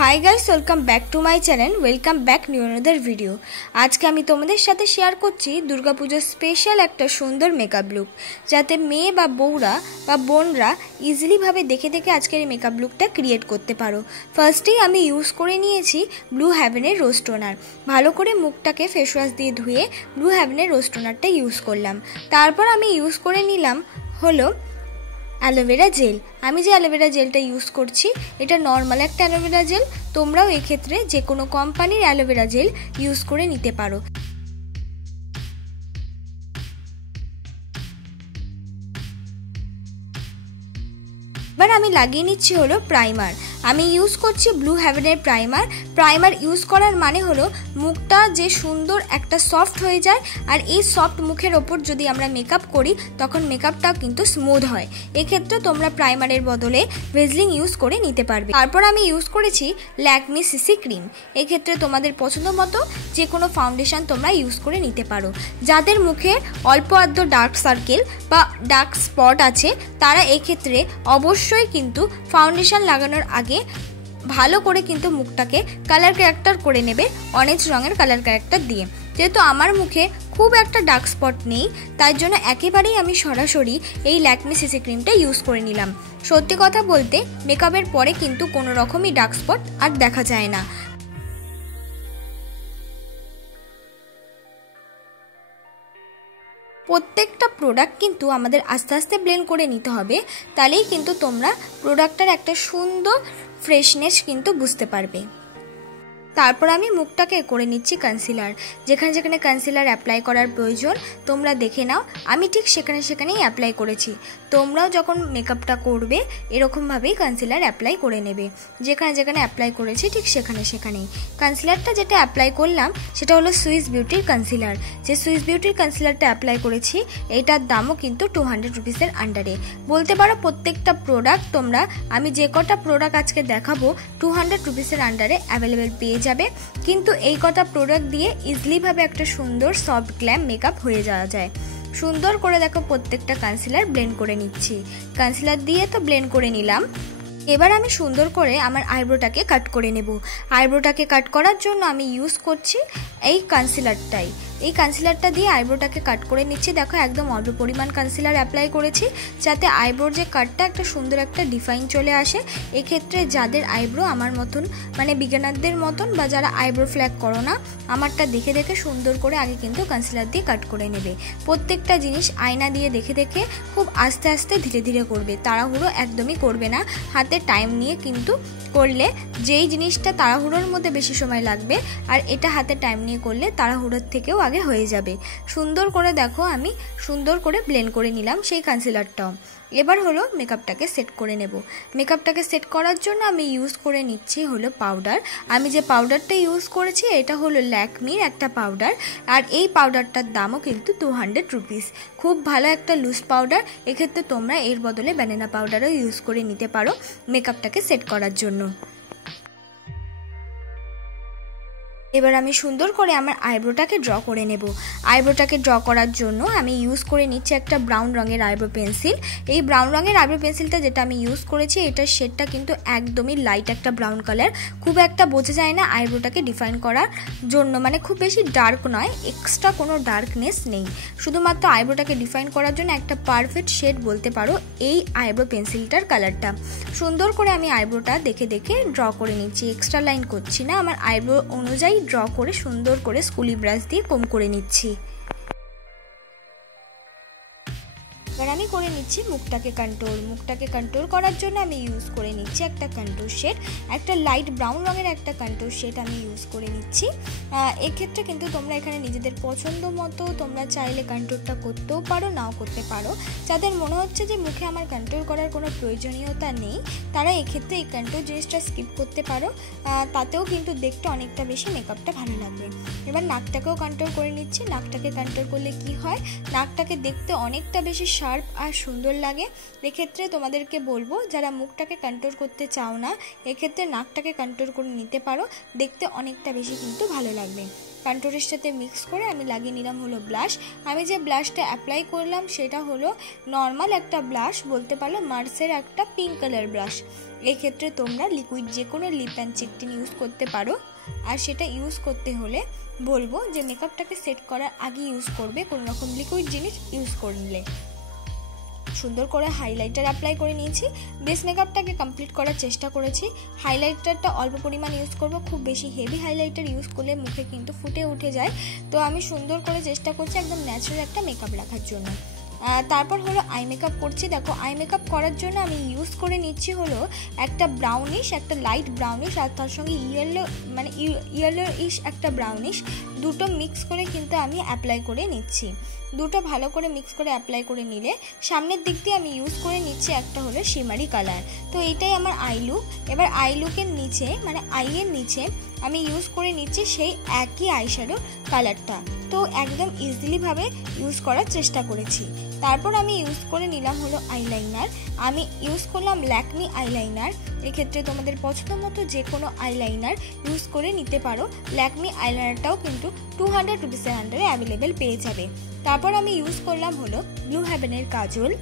Hi guys, welcome back to my channel. Welcome back new another video. আজকে আমি তোমাদের সাথে শেয়ার করছি দুর্গাপুজোর স্পেশাল একটা সুন্দর মেকআপ লুক, যাতে মেয়ে বা বউরা বা বোনরা ইজিলিভাবে দেখে দেখে আজকের এই মেকআপ লুকটা ক্রিয়েট করতে পারো। ফার্স্টেই আমি ইউজ করে নিয়েছি ব্লু হেভেনের রোজ টোনার। ভালো করে মুখটাকে ফেস ওয়াশ দিয়ে ধুয়ে ব্লু হেভেনের রোজ টোনারটা ইউজ করলাম। তারপর আমি ইউজ করে নিলাম হলো অ্যালোভেরা জেল। আমি যে অ্যালোভেরা জেলটা ইউজ করছি এটা নর্মাল একটা অ্যালোভেরা জেল। তোমরাও এক্ষেত্রে যে কোনো কোম্পানির অ্যালোভেরা জেল ইউজ করে নিতে পারো। এবার আমি লাগিয়ে নিচ্ছি হলো প্রাইমার। আমি ইউজ করছি ব্লু হেভেনের প্রাইমার। প্রাইমার ইউজ করার মানে হলো মুখটা যে সুন্দর একটা সফট হয়ে যায়, আর এই সফট মুখের ওপর যদি আমরা মেকআপ করি তখন মেকআপটাও কিন্তু স্মুথ হয়। এক্ষেত্রে তোমরা প্রাইমারের বদলে ভেজলিন ইউজ করে নিতে পারবে। তারপর আমি ইউজ করেছি ল্যাকমি সিসি ক্রিম। এক্ষেত্রে তোমাদের পছন্দ মতো যে কোনো ফাউন্ডেশন তোমরা ইউজ করে নিতে পারো। যাদের মুখে অল্প আধটু ডার্ক সার্কেল বা ডার্ক স্পট আছে তারা এক্ষেত্রে অবশ্যই কিন্তু ফাউন্ডেশন লাগানোর আগে ভালো করে কিন্তু মুখটাকে কালার ক্যারেক্টার করে নেবে অরেঞ্জ রঙের কালার ক্যারেক্টার দিয়ে। যেহেতু আমার মুখে খুব একটা ডার্ক স্পট নেই, তাই জন্য একেবারেই আমি সরাসরি এই ল্যাকমি সিসি ক্রিমটা ইউজ করে নিলাম। সত্যি কথা বলতে মেকআপের পরে কিন্তু কোনো রকমই ডার্ক স্পট আর দেখা যায় না। প্রত্যেকটা প্রোডাক্ট কিন্তু আমাদের আস্তে আস্তে ব্লেন্ড করে নিতে হবে, তাহলেই কিন্তু তোমরা প্রোডাক্টটার একটা সুন্দর ফ্রেশনেস কিন্তু বুঝতে পারবে। তারপর আমি মুখটাকে করে নিচ্ছি কনসিলার। যেখানে যেখানে কনসিলার অ্যাপ্লাই করার প্রয়োজন তোমরা দেখে নাও, আমি ঠিক সেখানেই অ্যাপ্লাই করেছি। তোমরাও যখন মেকআপটা করবে এরকমভাবেই কনসিলার অ্যাপ্লাই করে নেবে। যেখানে যেখানে অ্যাপ্লাই করেছি ঠিক সেখানেই। কনসিলারটা যেটা অ্যাপ্লাই করলাম সেটা হলো সুইস বিউটির কনসিলার। যে সুইস বিউটির কনসিলারটা অ্যাপ্লাই করেছি এটার দামও কিন্তু 200 রুপিসের আন্ডারে। বলতে পারো প্রত্যেকটা প্রোডাক্ট তোমরা, আমি যে কটা প্রোডাক্ট আজকে দেখাবো 200 রুপিসের আন্ডারে অ্যাভেলেবেল পেয়ে যাবে। কিন্তু এই কটা প্রোডাক্ট দিয়ে ইজিলিভাবে একটা সুন্দর সফট গ্ল্যাম মেকআপ হয়ে যাওয়া যায়। সুন্দর করে দেখো প্রত্যেকটা কনসিলার ব্লেন্ড করে নিচ্ছি। কনসিলার দিয়ে তো ব্লেন্ড করে নিলাম। এবার আমি সুন্দর করে আমার আইব্রোটাকে কাট করে নেব। আইব্রোটাকে কাট করার জন্য আমি ইউজ করছি এই কনসিলারটাই। এই কনসিলারটা দিয়ে আইব্রোটাকে কাট করে নিচ্ছি। দেখো একদম অল্প পরিমাণ কনসিলার অ্যাপ্লাই করেছি যাতে আইব্রোর যে কাটটা একটা সুন্দর একটা ডিফাইন চলে আসে। এক্ষেত্রে যাদের আইব্রো আমার মতন মানে বিগিনারদের মতন বা যারা আইব্রো ফ্ল্যাগ করো না, আমারটা দেখে দেখে সুন্দর করে আগে কিন্তু কনসিলার দিয়ে কাট করে নেবে। প্রত্যেকটা জিনিস আয়না দিয়ে দেখে দেখে খুব আস্তে আস্তে ধীরে ধীরে করবে, তাড়াহুড়ো একদমই করবে না। হাতে টাইম নিয়ে কিন্তু করলে যেই জিনিসটা তাড়াহুড়োর মধ্যে বেশি সময় লাগবে আর এটা হাতে টাইম নিয়ে করলে তাড়াহুড়োর থেকেও আগে হয়ে যাবে। সুন্দর করে দেখো আমি সুন্দর করে ব্লেন্ড করে নিলাম সেই কনসিলারটাও। এবার হলো মেকআপটাকে সেট করে নেব। মেকআপটাকে সেট করার জন্য আমি ইউজ করে নিচ্ছি হলো পাউডার। আমি যে পাউডারটা ইউজ করেছি এটা হলো ল্যাকমির একটা পাউডার, আর এই পাউডারটার দামও কিন্তু 200 রুপিস। খুব ভালো একটা লুজ পাউডার। এক্ষেত্রে তোমরা এর বদলে ব্যানানা পাউডারও ইউজ করে নিতে পারো মেকআপটাকে সেট করার জন্য। এবার আমি সুন্দর করে আমার আইব্রোটাকে ড্র করে নেব। আইব্রোটাকে ড্র করার জন্য আমি ইউজ করে নিচ্ছি একটা ব্রাউন রঙের আইব্রো পেন্সিল। এই ব্রাউন রঙের আইব্রো পেন্সিলটা যেটা আমি ইউজ করেছি এটার শেডটা কিন্তু একদমই লাইট একটা ব্রাউন কালার। খুব একটা বোঝা যায় না আইব্রোটাকে ডিফাইন করার জন্য, মানে খুব বেশি ডার্ক নয়, এক্সট্রা কোনো ডার্কনেস নেই। শুধুমাত্র আইব্রোটাকে ডিফাইন করার জন্য একটা পারফেক্ট শেড বলতে পারো এই আইব্রো পেন্সিলটার কালারটা। সুন্দর করে আমি আইব্রোটা দেখে দেখে ড্র করে নিচ্ছি, এক্সট্রা লাইন করছি না। আমার আইব্রো অনুযায়ী ড্র করে সুন্দর করে স্কুলি ব্রাশ দিয়ে কম করে নিচ্ছি। এবার আমি করে নিচ্ছি মুখটাকে কন্ট্রোল। মুখটাকে কন্ট্রোল করার জন্য আমি ইউজ করে নিচ্ছি একটা কন্ট্রোল শেড, একটা লাইট ব্রাউন রঙের একটা কন্ট্রোল শেড আমি ইউজ করে নিচ্ছি। এক্ষেত্রে কিন্তু তোমরা এখানে নিজেদের পছন্দ মতো তোমরা চাইলে কন্ট্রোলটা করতেও পারো, নাও করতে পারো। যাদের মনে হচ্ছে যে মুখে আমার কন্ট্রোল করার কোনো প্রয়োজনীয়তা নেই তারা এক্ষেত্রে এই কন্ট্রোল জিনিসটা স্কিপ করতে পারো, তাতেও কিন্তু দেখতে অনেকটা বেশি মেকআপটা ভালো লাগবে। এবার নাকটাকেও কন্ট্রোল করে নিচ্ছি। নাকটাকে কন্ট্রোল করলে কি হয়, নাকটাকে দেখতে অনেকটা বেশি শার্প আর সুন্দর লাগে। এক্ষেত্রে তোমাদেরকে বলবো যারা মুখটাকে কন্ট্রোল করতে চাও না এক্ষেত্রে নাকটাকে কন্ট্রোল করে নিতে পারো, দেখতে অনেকটা বেশি কিন্তু ভালো লাগবে। কন্ট্যুরের সাথে মিক্স করে আমি লাগিয়ে নিলাম হলো ব্লাশ। আমি যে ব্লাশটা অ্যাপ্লাই করলাম সেটা হলো নর্মাল একটা ব্লাশ, বলতে পারো মার্সের একটা পিঙ্ক কালার ব্লাশ। এক্ষেত্রে তোমরা লিকুইড যে কোনো lip and cheek tint use করতে পারো। আর সেটা ইউজ করতে হলে বলবো যে মেকআপটাকে সেট করার আগে ইউজ করবে, কোনো রকম লিকুইড জিনিস ইউজ করলে। সুন্দর করে হাইলাইটার অ্যাপ্লাই করে নিয়েছি। বেস মেকআপটাকে কমপ্লিট করার চেষ্টা করেছি। হাইলাইটারটা অল্প পরিমাণ ইউজ করব, খুব বেশি হেভি হাইলাইটার ইউজ করলে মুখে কিন্তু ফুটে উঠে যায়। তো আমি সুন্দর করে চেষ্টা করছি একদম ন্যাচারাল একটা মেকআপ রাখার জন্য। তারপর হলো আই মেকআপ করছি। দেখো আই মেকআপ করার জন্য আমি ইউজ করে নিচ্ছি হলো একটা ব্রাউনিশ, একটা লাইট ব্রাউনিশ, আর তার সঙ্গে ইয়েলো-ইশ একটা ব্রাউনিশ, দুটো মিক্স করে কিন্তু আমি অ্যাপ্লাই করে নিচ্ছি। দুটো ভালো করে মিক্স করে অ্যাপ্লাই করে নিলে সামনের দিক দিয়ে আমি ইউজ করে নিচ্ছি একটা হলো শিমারি কালার। তো এইটাই আমার আই লুক। এবার আই লুকের নিচে মানে আইয়ের নিচে আমি ইউজ করে নিচ্ছি সেই একই আইশ্যাডো কালারটা। তো একদম ইজিলিভাবে ইউজ করার চেষ্টা করেছি। তারপর আমি ইউজ করে নিলাম হলো আইলাইনার। আমি ইউজ করলাম ল্যাকমি আইলাইনার। এক্ষেত্রে তোমাদের পছন্দ মতো যে কোনো আইলাইনার ইউজ করে নিতে পারো। ল্যাকমি আইলাইনারটাও কিন্তু 200 রুপিসের আন্ডারে অ্যাভেলেবেল পেয়ে যাবে। তারপর আমি ইউজ করলাম হলো ব্লু হেভেনের কাজল।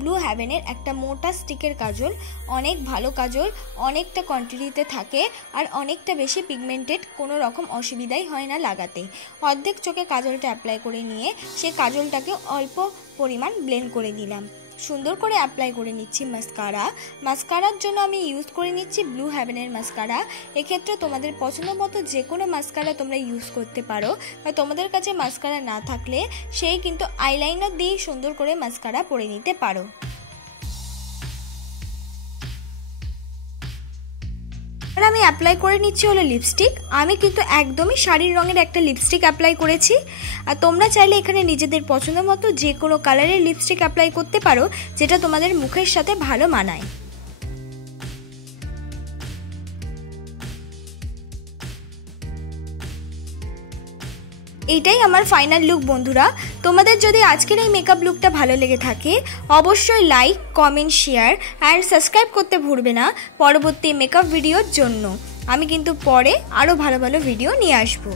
ব্লু হেভেনের একটা মোটা স্টিকের কাজল, অনেক ভালো কাজল, অনেকটা কোয়ান্টিটিতে থাকে আর অনেকটা বেশি পিগমেন্টেড, কোনো রকম অসুবিধাই হয় না লাগাতে। অর্ধেক চোখে কাজলটা অ্যাপ্লাই করে নিয়ে সে কাজলটাকে অল্প পরিমাণ ব্লেন্ড করে দিলাম। সুন্দর করে অ্যাপ্লাই করে নিচ্ছি মাস্কারা। মাস্কারার জন্য আমি ইউজ করে নিচ্ছি ব্লু হেভেনের মাস্কারা। এক্ষেত্রে তোমাদের পছন্দ মতো যে কোনো মাস্কারা তোমরা ইউজ করতে পারো, বা তোমাদের কাছে মাস্কারা না থাকলে সেই কিন্তু আইলাইনার দিয়েই সুন্দর করে মাস্কারা পরে নিতে পারো। আমি অ্যাপ্লাই করে নিচ্ছি হলো লিপস্টিক। আমি কিন্তু একদমই শাড়ির রঙের একটা লিপস্টিক অ্যাপ্লাই করেছি। আর তোমরা চাইলে এখানে নিজেদের পছন্দ মতো যে কোনো কালারের লিপস্টিক অ্যাপ্লাই করতে পারো, যেটা তোমাদের মুখের সাথে ভালো মানায়। এইটাই আমার ফাইনাল লুক বন্ধুরা। তোমাদের যদি আজকের এই মেকআপ লুকটা ভালো লেগে থাকে অবশ্যই like, comment, share and subscribe করতে ভুলবে না পরবর্তী মেকআপ ভিডিওর জন্য। আমি কিন্তু পরে আরও ভালো ভালো ভিডিও নিয়ে আসবো।